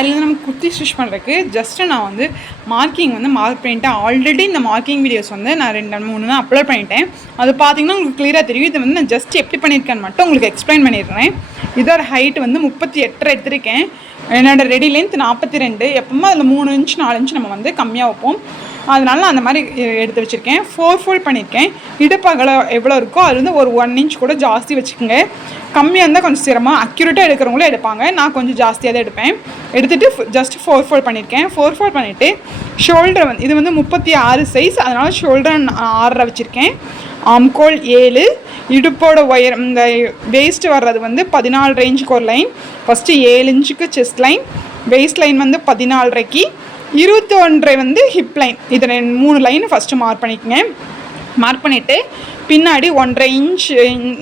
சாரிலேருந்து நம்ம குர்த்தி ஸ்டிச் பண்ணுறதுக்கு ஜஸ்ட்டு நான் வந்து மார்க்கிங் வந்து மார்க் பண்ணிட்டேன். ஆல்ரெடி இந்த மார்க்கிங் வீடியோஸ் வந்து நான் 2-3 தான் அப்லோட் பண்ணிட்டேன். அது பார்த்தீங்கன்னா உங்களுக்கு கிளியராக தெரியும். இது வந்து நான் ஜஸ்ட் எப்படி பண்ணியிருக்கேன்னு மட்டும் உங்களுக்கு எக்ஸ்பிளைன் பண்ணிடுறேன். இதோட ஹைட் வந்து 38 எடுத்திருக்கேன். என்னோடய ரெடி லென்த் 42. எப்பவுமே அதில் 3 இன்ச் 4 இன்ச் நம்ம வந்து கம்மியாக வைப்போம். அதனால நான் அந்த மாதிரி எடுத்து வச்சுருக்கேன். 4 ஃபோல்ட் பண்ணியிருக்கேன். இடுப்பகலம் எவ்வளோ இருக்கோ அது வந்து ஒரு 1 இன்ச் கூட ஜாஸ்தி வச்சுக்கோங்க. கம்மியாக இருந்தால் கொஞ்சம் சிரமம். அக்யூரேட்டாக எடுக்கிறவங்களும் எடுப்பாங்க. நான் கொஞ்சம் ஜாஸ்தியாக தான் எடுப்பேன். எடுத்துகிட்டு ஜஸ்ட் 4 ஃபோல்ட் பண்ணியிருக்கேன். 4 ஃபோல்ட் பண்ணிவிட்டு ஷோல்டர் வந்து இது வந்து 36 சைஸ், அதனால் ஷோல்டர் 6 வச்சுருக்கேன். ஆம்கோல் 7, இடுப்போட ஒயர் இந்த வேஸ்ட் வர்றது வந்து 14 ரேஞ்சுக்கு ஒரு லைன். ஃபஸ்ட்டு 7 இன்ச்சுக்கு செஸ்ட் லைன், வேஸ்ட் லைன் வந்து 14.5க்கு, 21 வந்து ஹிப் லைன். இது 3 லைன் ஃபஸ்ட்டு மார்க் பண்ணிக்கோங்க. மார்க் பண்ணிவிட்டு பின்னாடி 1.5 இன்ச்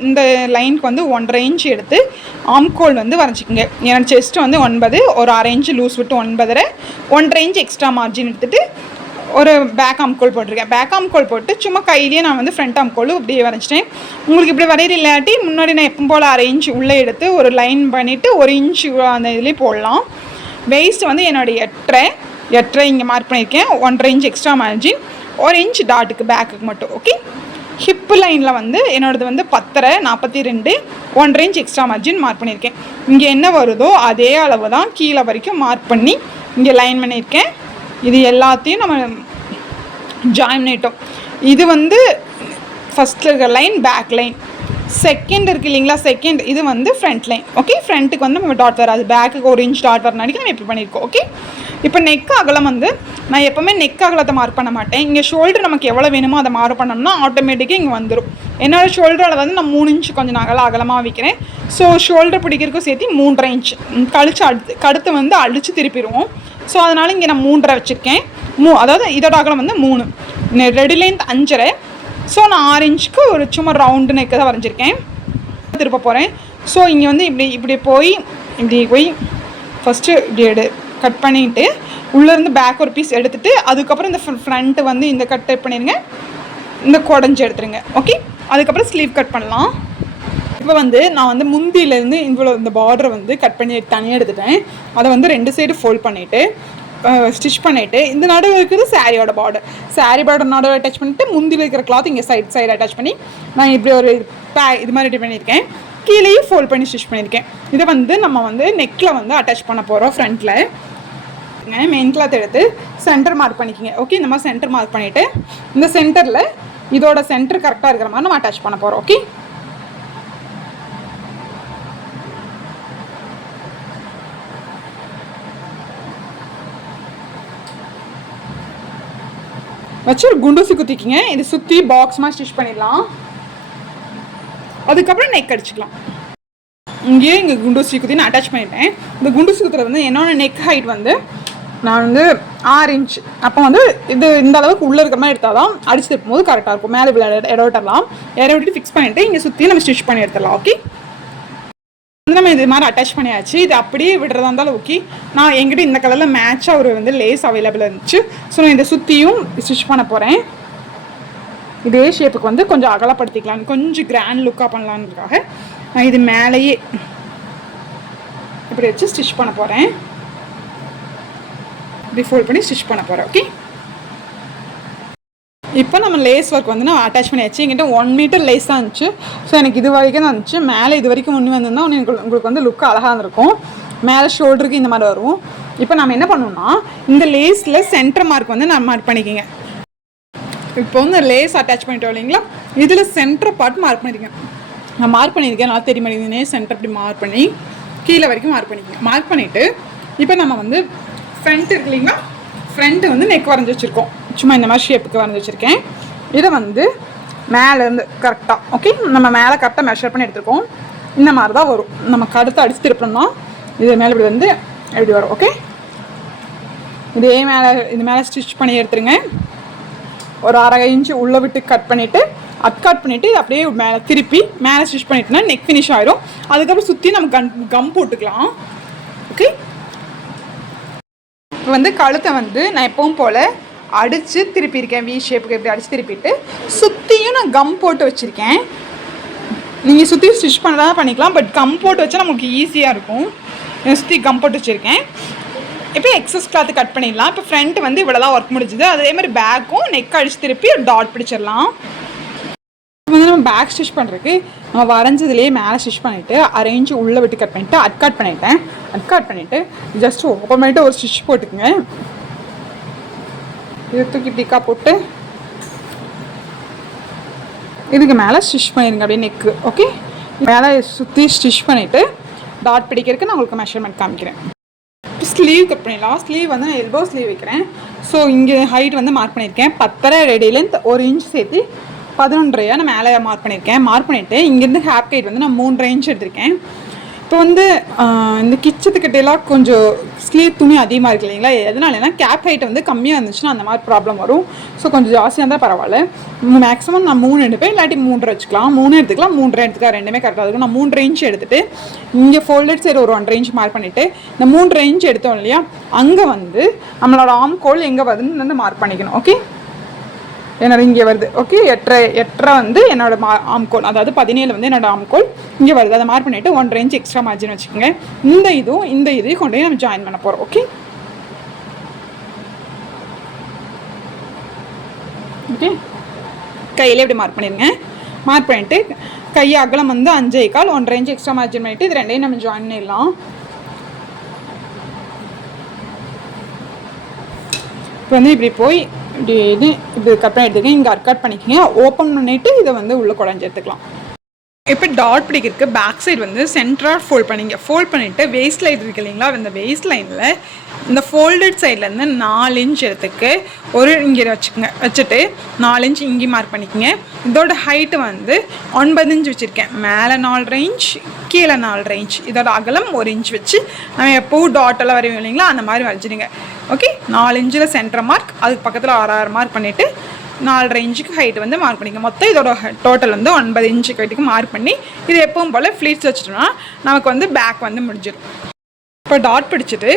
இந்த லைனுக்கு வந்து 1.5 இன்ச் எடுத்து ஆம்கோல் வந்து வரைஞ்சிக்கோங்க. ஏன்னா செஸ்ட்டு வந்து 9, ஒரு 1/2 இன்ச்சு லூஸ் விட்டு 9.5, 1.5 இன்ச் எக்ஸ்ட்ரா மார்ஜின் எடுத்துகிட்டு ஒரு பேக் ஆம்கோல் போட்டிருக்கேன். பேக் ஆம்கோல் போட்டு சும்மா கையிலேயே நான் வந்து ஃப்ரண்ட் ஆம்கோல் இப்படியே வரைஞ்சிட்டேன். உங்களுக்கு இப்படி வரையிற இல்லாட்டி முன்னாடி நான் எப்பவும் போல் 1/2 இன்ச் உள்ளே எடுத்து ஒரு லைன் பண்ணிவிட்டு 1 இன்ச் அந்த இதுலேயே போடலாம். வேஸ்ட் வந்து என்னோடய 8.5 இங்கே மார்க் பண்ணியிருக்கேன். 1.5 இன்ச் எக்ஸ்ட்ரா மார்ஜின், 1 இன்ச் டாட்டுக்கு பேக்குக்கு மட்டும். ஓகே. ஹிப்பு லைனில் வந்து என்னோடது வந்து 10.5 42, 1.5 இன்ச் எக்ஸ்ட்ரா மார்ஜின் மார்க் பண்ணியிருக்கேன். இங்கே என்ன வருதோ அதே அளவு தான் கீழே வரைக்கும் மார்க் பண்ணி இங்கே லைன் பண்ணியிருக்கேன். இது எல்லாத்தையும் நம்ம ஜாயின் பண்ணிட்டோம். இது வந்து ஃபஸ்ட்டில் இருக்கிற லைன் பேக் லைன். செகண்ட் இருக்குது இல்லைங்களா, செகண்ட் இது வந்து ஃப்ரண்ட் லைன். ஓகே. ஃப்ரண்ட்டுக்கு வந்து நம்ம டாட் வராது, பேக்குக்கு 1 இன்ச் டாட் வரனாடிக்கு நம்ம எப்படி பண்ணியிருக்கோம். ஓகே. இப்போ நெக் அகலம் வந்து நான் எப்போவுமே நெக் அகலத்தை மார்க் பண்ண மாட்டேன். இங்கே ஷோல்டர் நமக்கு எவ்வளோ வேணுமோ அதை மார்க் பண்ணோம்னா ஆட்டோமேட்டிக்காக இங்கே வந்துடும். என்னோடய ஷோல்டரில் வந்து நான் 3 இன்ச் கொஞ்சம் அகலமாக வைக்கிறேன். ஸோ ஷோல்டர் பிடிக்கிறதுக்கும் சேர்த்து 3.5 இன்ச் கழிச்சு கடுத்து வந்து அடித்து திருப்பிடுவோம். ஸோ அதனால் இங்கே நான் 3.5 வச்சுருக்கேன். அதாவது இதோட அகலம் வந்து 3, ரெடி லென்த் 5.5. ஸோ நான் 6 இன்ச்சுக்கு ஒரு சும்மா ரவுண்டு நெக்கு தான் வரைஞ்சிருக்கேன். திருப்ப போகிறேன். ஸோ இங்கே வந்து இப்படி போய் ஃபஸ்ட்டு இப்படி கட் பண்ணிவிட்டு உள்ளேருந்து பேக் ஒரு பீஸ் எடுத்துகிட்டு அதுக்கப்புறம் இந்த ஃப்ரண்ட்டு வந்து இந்த கட் பண்ணிடுங்க, இந்த குடஞ்சி எடுத்துருங்க. ஓகே. அதுக்கப்புறம் ஸ்லீவ் கட் பண்ணலாம். இப்போ வந்து நான் வந்து முந்தியிலேருந்து இவ்வளோ இந்த பார்டரை வந்து கட் பண்ணி தனியாக எடுத்துட்டேன். அதை வந்து 2 சைடு ஃபோல்ட் பண்ணிவிட்டு ஸ்டிச் பண்ணிவிட்டு இந்த நடுவு இருக்கிறது சாரியோட பார்டர், சாரி பார்டர் நடுவு அட்டாச் பண்ணிவிட்டு முந்தியில் இருக்கிற கிளாத் இங்கே சைடு அட்டாச் பண்ணி நான் இப்படி ஒரு இது மாதிரி ரெடி பண்ணியிருக்கேன். கீழேயும் ஃபோல்ட் பண்ணி ஸ்டிச் பண்ணியிருக்கேன். இதை வந்து நம்ம வந்து நெக்கில் வந்து அட்டாச் பண்ண போகிறோம். ஃப்ரண்ட்டில் மெயின் கிளாத் எடுத்து சென்டர் மார்க் பண்ணிக்கோங்க. ஓகே. இந்த மாதிரி சென்டர் மார்க் பண்ணிவிட்டு இந்த சென்டரில் இதோட சென்டர் கரெக்டாக இருக்கிற மாதிரி நம்ம அட்டாச் பண்ண போகிறோம். ஓகே. வச்சு ஒரு குண்டூசி குத்திக்கிங்க. இது சுற்றி பாக்ஸ் மாதிரி ஸ்டிச் பண்ணிடலாம். அதுக்கப்புறம் நெக் அடிச்சுக்கலாம். இங்கேயே இங்கே குண்டூசி குத்தி நான் அட்டாச் பண்ணிட்டேன். இந்த குண்டூசி குத்துறது வந்து என்னோட நெக் ஹைட் வந்து நான் வந்து 6 இன்ச். அப்போ வந்து இது இந்த அளவுக்கு உள்ளே இருக்கிற மாதிரி எடுத்தால் தான் அடிச்சு திருப்பும் போது கரெக்டாக இருக்கும். மேலே இடம் விட்டுடலாம். இடம் விட்டு ஃபிக்ஸ் பண்ணிவிட்டு இங்கே சுற்றி நம்ம ஸ்டிச் பண்ணி எடுத்துடலாம். ஓகே. நம்ம இது மாதிரி அட்டாச் பண்ணியாச்சு. இது அப்படியே விடுறதா இருந்தாலும் ஓகே. நான் எங்கிட்ட இந்த கலரில் மேட்சாக ஒரு வந்து லேஸ் அவைலபிள் இருந்துச்சு. ஸோ நான் இதை சுற்றியும் ஸ்டிச் பண்ண போகிறேன். இதே ஷேப்புக்கு வந்து கொஞ்சம் அகலப்படுத்திக்கலாம், கொஞ்சம் கிராண்ட் லுக்காக பண்ணலான்றதுக்காக நான் இது மேலேயே இப்படி வச்சு ஸ்டிச் பண்ண போகிறேன். இப்படி ஃபோல்ட் பண்ணி ஸ்டிச் பண்ண போகிறேன். ஓகே. இப்போ நம்ம லேஸ் ஒர்க் வந்து நான் அட்டாச் பண்ணியாச்சு. என்கிட்ட 1 மீட்டர் லேஸ் தான் இருந்துச்சு. ஸோ எனக்கு இது வரைக்கும் தான் இருந்துச்சு. மேலே இது வரைக்கும் முன்னே வந்திருந்தா உங்களுக்கு வந்து லுக்கு அழகாக இருந்திருக்கும். மேலே ஷோல்டருக்கு இந்த மாதிரி வரும். இப்போ நம்ம என்ன பண்ணணும்னா இந்த லேஸில் சென்டர் மார்க் வந்து நான் மார்க் பண்ணிக்கோங்க. இப்போ வந்து லேஸ் அட்டாச் பண்ணிட்டோம் இல்லைங்களா, இதில் சென்டர் பார்ட் மார்க் பண்ணியிருக்கேன். நான் மார்க் பண்ணியிருக்கேன். நான் தெரிய மாட்டேங்குதுனே சென்டர் இப்படி மார்க் பண்ணி கீழே வரைக்கும் மார்க் பண்ணிக்கோங்க. மார்க் பண்ணிவிட்டு இப்போ நம்ம வந்து ஃப்ரண்ட் இருக்கு இல்லைங்களா, ஃப்ரண்ட்டு வந்து நெக் வரைஞ்சி வச்சுருக்கோம். சும்மா இந்த மாதிரி ஷேப்புக்கு வரைஞ்சி வச்சுருக்கேன். இதை வந்து மேலேருந்து கரெக்டாக ஓகே நம்ம மேலே கரெக்டாக மெஷர் பண்ணி எடுத்துருக்கோம். இந்த மாதிரி தான் வரும். நம்ம கடுத்து அடிச்சு திருப்பணும்னா இது மேலே இப்படி வந்து எப்படி வரும். ஓகே. இதே இது மேலே ஸ்டிச் பண்ணி எடுத்துருங்க. ஒரு 1/2 இன்ச்சு உள்ளே விட்டு கட் பண்ணிவிட்டு கட் பண்ணிவிட்டு இது அப்படியே மேலே திருப்பி மேலே ஸ்டிச் பண்ணிட்டோம்னா நெக் ஃபினிஷ் ஆகிடும். அதுக்கப்புறம் சுற்றி நம்ம கம் போட்டுக்கலாம். ஓகே. இப்போ வந்து கழுத்தை வந்து நான் எப்பவும் போல் அடித்து திருப்பியிருக்கேன். வி ஷேப்புக்கு எப்படி அடித்து திருப்பிட்டு சுற்றியும் நான் கம் போட்டு வச்சுருக்கேன். நீங்கள் சுற்றி ஸ்டிச் பண்ணுறதா பண்ணிக்கலாம். பட் கம் போட்டு வச்சா நமக்கு ஈஸியாக இருக்கும். சுற்றி கம் போட்டு வச்சுருக்கேன். இப்போ எக்ஸஸ் கிளாத் கட் பண்ணிடலாம். இப்போ ஃப்ரண்ட் வந்து இவ்வளோதான் ஒர்க் முடிஞ்சுது. அதே மாதிரி பேக்கும் நெக் அடிச்சு திருப்பி டாட் பிடிச்சிடலாம். வந்து நம்ம பேக் ஸ்டிச் பண்ணுறதுக்கு நம்ம வரைஞ்சதுலேயே மேலே ஸ்டிச் பண்ணிவிட்டு அரேஞ்சு உள்ளே விட்டு கட் பண்ணிவிட்டு அட்கட் பண்ணிவிட்டேன். அட்கட் பண்ணிவிட்டு ஜஸ்ட் ஓப்பன் பண்ணிவிட்டு ஒரு ஸ்டிச் போட்டுக்குங்க. இது தூக்கி பிக்கா போட்டு இதுக்கு மேலே ஸ்டிச் பண்ணிடுங்க அப்படியே நெக்கு. ஓகே, மேலே சுற்றி ஸ்டிச் பண்ணிவிட்டு டாட் பிடிக்கிறதுக்கு நான் உங்களுக்கு மெஷர்மெண்ட் காமிக்கிறேன். இப்போ ஸ்லீவ் கட் பண்ணிடலாம். ஸ்லீவ் வந்து நான் எல்போ ஸ்லீவ் வைக்கிறேன். ஸோ இங்கே ஹைட் வந்து மார்க் பண்ணியிருக்கேன் 10.5 ரெடி லென்த் 1 இன்ச் சேர்த்து 11.5 நான் மேலே மார்க் பண்ணியிருக்கேன். மார்க் பண்ணிவிட்டு இங்கேருந்து ஹேப் கைட் வந்து நான் 3 இன்ச் எடுத்திருக்கேன். இப்போ வந்து இந்த கிச்சத்துக்கிட்டலாம் கொஞ்சம் ஸ்லீவ் துணி அதிகமாக இருக்குது இல்லைங்களா? எதனாலனா கேப் ஹைட் வந்து கம்மியாக இருந்துச்சுன்னா அந்த மாதிரி ப்ராப்ளம் வரும். ஸோ கொஞ்சம் ஜாஸ்தியாக இருந்தால் பரவாயில்ல. மேக்ஸிமம் நான் 3 எடுப்பேன், இல்லாட்டி 3 வச்சுக்கலாம். 3 எடுத்துக்கலாம், 3 எடுத்துக்கலாம், ரெண்டுமே கரெக்டாக இருக்கும். நான் 3 இன்ச் எடுத்துகிட்டு இங்கே ஃபோல்டட் சைடு ஒரு 1.5 இன்ச் மார்க் பண்ணிவிட்டு இந்த 3 இன்ச் எடுத்தோம் இல்லையா, அங்கே வந்து நம்மளோட ஆர்ம் கோல் எங்கே வருதுன்னு வந்து மார்க் பண்ணிக்கணும். ஓகே, என்னோட இங்கே வருது. ஓகே, 8.5 வந்து என்னோட ஆம்கோல், அதாவது 17 வந்து என்னோட ஆம்கோல் இங்கே வருது. அதை மார்க் பண்ணிவிட்டு 1.5 இன்ச் எக்ஸ்ட்ரா மார்ஜின் வச்சுக்கோங்க. இந்த இதையும் கொண்டு போய் நம்ம ஜாயின் பண்ண போகிறோம். ஓகே ஓகே, கையிலே இப்படி மார்க் பண்ணிடுங்க. மார்க் பண்ணிவிட்டு கை அகலம் வந்து 5.25 1.5 இன்ச் எக்ஸ்ட்ரா மார்ஜின் பண்ணிவிட்டு இது ரெண்டையும் நம்ம ஜாயின் பண்ணிடலாம். இப்போ வந்து இப்படி போய் இப்படி இப்படி கட் பண்ணி எடுத்துக்கங்க. இங்கே கட் பண்ணிக்கோங்க. ஓப்பன் பண்ணிவிட்டு இதை வந்து உள்ளே குழஞ்சி எடுத்துக்கலாம். இப்போ டாட் பிடிக்கிறதுக்கு பேக் சைடு வந்து சென்டராக ஃபோல்ட் பண்ணிங்க. ஃபோல்ட் பண்ணிவிட்டு வேஸ்ட் லைன் இருக்குது இல்லைங்களா, இந்த வேஸ்ட் லைனில் இந்த ஃபோல்டட் சைட்லேருந்து 4 இன்ச் எடுத்துக்கு ஒரு இங்கே வச்சுக்கோங்க. வச்சுட்டு 4 இன்ச் இங்கே மார்க் பண்ணிக்கோங்க. இதோட ஹைட்டு வந்து 9 இன்ச் வச்சுருக்கேன். மேலே 4.5 இன்ச், கீழே 4.5 இன்ச். இதோட அகலம் 1 இன்ச் வச்சு நம்ம எப்போவும் டாட்டெல்லாம் வரையும் இல்லைங்களா, அந்த மாதிரி வரைஞ்சிடுங்க. ஓகே, 4 இன்ச்சில் சென்டர் மார்க், அதுக்கு பக்கத்தில் 6 மார்க் பண்ணிவிட்டு 4.5 இன்ச்சுக்கு ஹைட் வந்து மார்க் பண்ணிக்க. மொத்தம் இதோட டோட்டல் வந்து 9 இன்ச்சுக்கு ஹைட்டுக்கு மார்க் பண்ணி இது எப்பவும் போல் ஃப்ளீட்ஸ் வச்சுட்டோம்னா நமக்கு வந்து பேக் வந்து முடிஞ்சிடும். இப்போ டாட் பிடிச்சிட்டு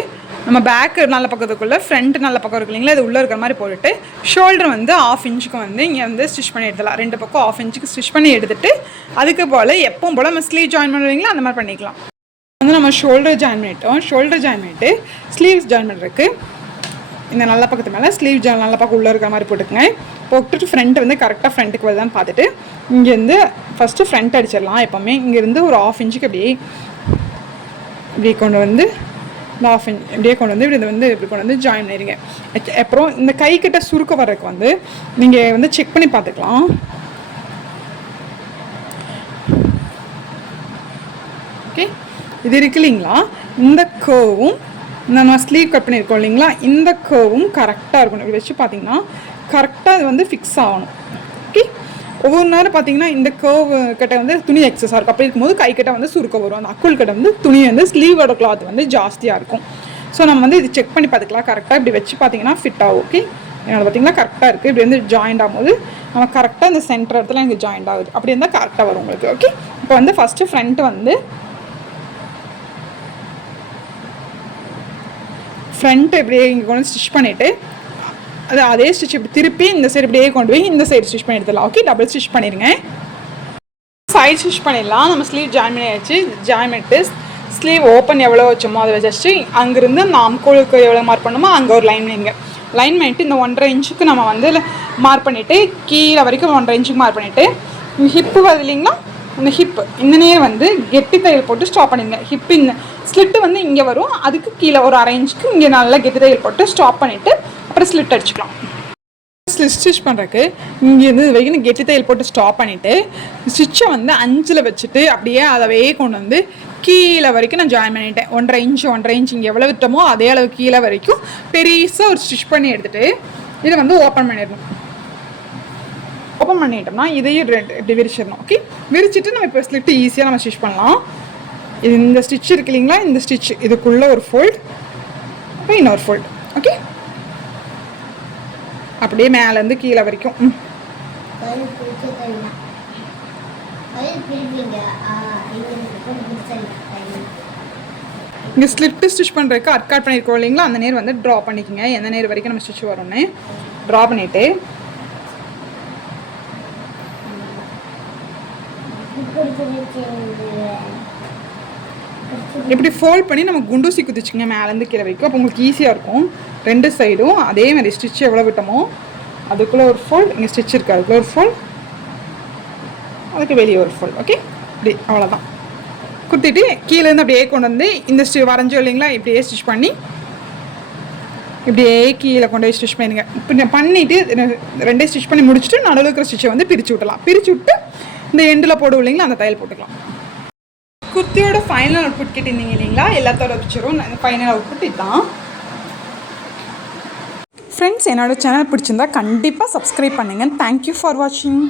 நம்ம பேக்கு நல்ல பக்கத்துக்குள்ளே ஃப்ரண்ட் நல்ல பக்கம் இருக்கு இல்லைங்களா, இது உள்ளே இருக்கிற மாதிரி போட்டுட்டு ஷோல்டர் வந்து 1/2 இன்ச்சுக்கு வந்து இங்கே வந்து ஸ்டிச் பண்ணி எடுத்துலாம். 2 பக்கம் 1/2 இன்ச்சுக்கு ஸ்டிச் பண்ணி எடுத்துகிட்டு அதுக்கு போல் எப்பவும் போல் நம்ம ஸ்லீவ் ஜாயின் பண்ணுவீங்களா அந்த மாதிரி பண்ணிக்கலாம். வந்து நம்ம ஷோல்டர் ஜாயின் பண்ணிட்டோம். ஷோல்டர் ஜாயின் பண்ணிவிட்டு ஸ்லீவ்ஸ் ஜாயின் பண்ணுறதுக்கு இந்த நல்ல பக்கத்து மேலே ஸ்லீவ் ஜாயின் நல்ல பக்கம் உள்ளே இருக்கிற மாதிரி போட்டுக்குங்க. போட்டுட்டு ஃப்ரண்ட் வந்து கரெக்டாக ஃப்ரண்ட்டுக்கு வருதான்னு பார்த்துட்டு இங்கேருந்து ஃபஸ்ட்டு ஃப்ரண்ட் அடிச்சிடலாம். எப்போவுமே இங்கேருந்து ஒரு 1/2 இன்ச்சுக்கு இப்படி கொண்டு வந்து இந்த 1/2 இன்ச் இப்படியே கொண்டு வந்து இப்படி கொண்டு வந்து ஜாயின் பண்ணிடுங்க. அப்புறம் இந்த கை கிட்ட சுருக்க வர்றதுக்கு வந்து நீங்கள் வந்து செக் பண்ணி பார்த்துக்கலாம். ஓகே, இது இருக்கு இல்லைங்களா, இந்த கர்வும் நம்ம ஸ்லீவ் கட் பண்ணியிருக்கோம் இல்லைங்களா, இந்த கர்வும் கரெக்டாக இருக்கணும். இப்படி வச்சு பார்த்தீங்கன்னா கரெக்டாக அது வந்து ஃபிக்ஸ் ஆகணும். ஓகே, ஒவ்வொரு நேரம் பார்த்தீங்கன்னா இந்த கர்வ் கிட்ட வந்து துணி எக்ஸஸாக இருக்கும். அப்படி இருக்கும்போது கை கிட்ட வந்து சுருக்க வரும். அந்த அக்குள் கிட்ட வந்து துணி வந்து ஸ்லீவோட கிளாத் வந்து ஜாஸ்தியாக இருக்கும். ஸோ நம்ம வந்து இது செக் பண்ணி பார்த்துக்கலாம். கரெக்டாக இப்படி வச்சு பார்த்தீங்கன்னா ஃபிட் ஆகும். ஓகே, என்னோட பார்த்தீங்கன்னா கரெக்டாக இருக்குது. இப்படி வந்து ஜாயிண்ட் ஆகும்போது நம்ம கரெக்டாக இந்த சென்டர் இடத்துல இங்கே ஜாயிண்ட் ஆகுது. அப்படி இருந்தால் கரெக்டாக வரும் உங்களுக்கு. ஓகே, இப்போ வந்து ஃபஸ்ட்டு ஃப்ரண்ட் வந்து இப்படியே இங்கே கொண்டு ஸ்டிச் பண்ணிவிட்டு அதே ஸ்டிச் இப்படி திருப்பி இந்த சைடு இப்படியே கொண்டு போய் இந்த சைடு ஸ்டிச் பண்ணி எடுத்துடலாம். ஓகே, டபுள் ஸ்டிச் பண்ணிடுங்க. சைட் ஸ்டிச் பண்ணிடலாம். நம்ம ஸ்லீவ் ஜாயின் பண்ணியாச்சு. ஜாயின் பண்ணிட்டு ஸ்லீவ் ஓப்பன் எவ்வளோ வச்சோமோ அதை வச்சு அங்கேருந்து அந்த ஆம்கோலுக்கு எவ்வளோ மார்க் பண்ணணுமோ அங்கே ஒரு லைன் பண்ணிங்க. லைன் பண்ணிவிட்டு இந்த 1.5 இன்ச்சுக்கு நம்ம வந்து மார்க் பண்ணிவிட்டு கீழே வரைக்கும் 1.5 இன்ச்சுக்கு மார்க் பண்ணிவிட்டு ஹிப்பு வருது இல்லைங்களா, இந்த ஹிப்பு இந்த நேர் வந்து கெட்டி தையல் போட்டு ஸ்டாப் பண்ணிடுங்க. ஹிப்பு இந்த ஸ்லிட்டு வந்து இங்கே வரும், அதுக்கு கீழே ஒரு 1/2 இன்ச்சுக்கு இங்கே நல்லா கெட்டி தையல் போட்டு ஸ்டாப் பண்ணிவிட்டு அப்புறம் ஸ்லிட் அடிச்சுக்கலாம். ஸ்டிச் பண்ணுறதுக்கு இங்கேருந்து இது வரைக்கும் கெட்டி தையல் போட்டு ஸ்டாப் பண்ணிவிட்டு ஸ்டிச்சை வந்து 5 வச்சுட்டு அப்படியே அதவே கொண்டு வந்து கீழே வரைக்கும் நான் ஜாயின் பண்ணிட்டேன். 1.5 இன்ச் இங்கே எவ்வளோ விட்டோமோ அதே அளவு கீழே வரைக்கும் பெருசாக ஒரு ஸ்டிச் பண்ணி எடுத்துகிட்டு இதை வந்து ஓப்பன் பண்ணிடணும். ஓப்பன் பண்ணிட்டோம்னா இதையும் இப்படி விரிச்சிடணும். ஓகே, விரிச்சிட்டு நம்ம இப்போ ஸ்லிட்டு ஈஸியாக நம்ம ஸ்டிச் பண்ணலாம். இது இந்த ஸ்டிச் இருக்கு இல்லைங்களா, இந்த ஸ்டிச் இதுக்குள்ளே ஒரு ஃபோல்ட், அப்புறம் இன்னொரு ஃபோல்ட். ஓகே, அப்படியே மேலேருந்து கீழே வரைக்கும். இங்கே ஸ்லிட்டு ஸ்டிச் பண்ணுறதுக்கு அர்காட் பண்ணியிருக்கோம் இல்லைங்களா, அந்த நேர் வந்து ட்ரா பண்ணிக்கோங்க. எந்த நேர் வரைக்கும் நம்ம ஸ்டிச் வரோன்னு ட்ரா பண்ணிவிட்டு இப்படி ஃபோல்ட் பண்ணி நம்ம குண்டூசி குதிச்சுங்க மேலேருந்து கீழே வைக்கும். அப்போ உங்களுக்கு ஈஸியாக இருக்கும். 2 சைடும் அதே மாதிரி ஸ்டிச் எவ்வளோ விட்டோமோ அதுக்குள்ளே ஒரு ஃபோல்ட், இங்கே ஸ்டிச் இருக்குது அதுக்குள்ளே ஒரு ஃபோல்ட், அதுக்கு வெளியே ஒரு ஃபோல்ட். ஓகே, இப்படி அவ்வளோதான் குத்திட்டு கீழேருந்து அப்படியே கொண்டு வந்து இந்த வரைஞ்சோம் இல்லைங்களா, இப்படியே ஸ்டிச் பண்ணி இப்படியே கீழே கொண்டு போய் ஸ்டிச் பண்ணிடுங்க. இப்போ பண்ணிவிட்டு 2 ஸ்டிச் பண்ணி முடிச்சுட்டு நடுவில் இருக்கிற ஸ்டிச்சை வந்து பிரித்து விட்டலாம். பிரித்து விட்டு இந்த எண்டில் போடுவோம் இல்லைங்களா, அந்த தையல் போட்டுக்கலாம். குர்த்தியோட ஃபைனல் அவுட்புட் கேட்டிருந்தீங்க இல்லைங்களா, எல்லாத்தோட பிக்சரும் ஃபைனல் அவுட்புட் இதுதான். ஃப்ரெண்ட்ஸ், என்னோடய சேனல் பிடிச்சிருந்தா கண்டிப்பாக சப்ஸ்கிரைப் பண்ணுங்கள். தேங்க்யூ ஃபார் வாட்சிங்.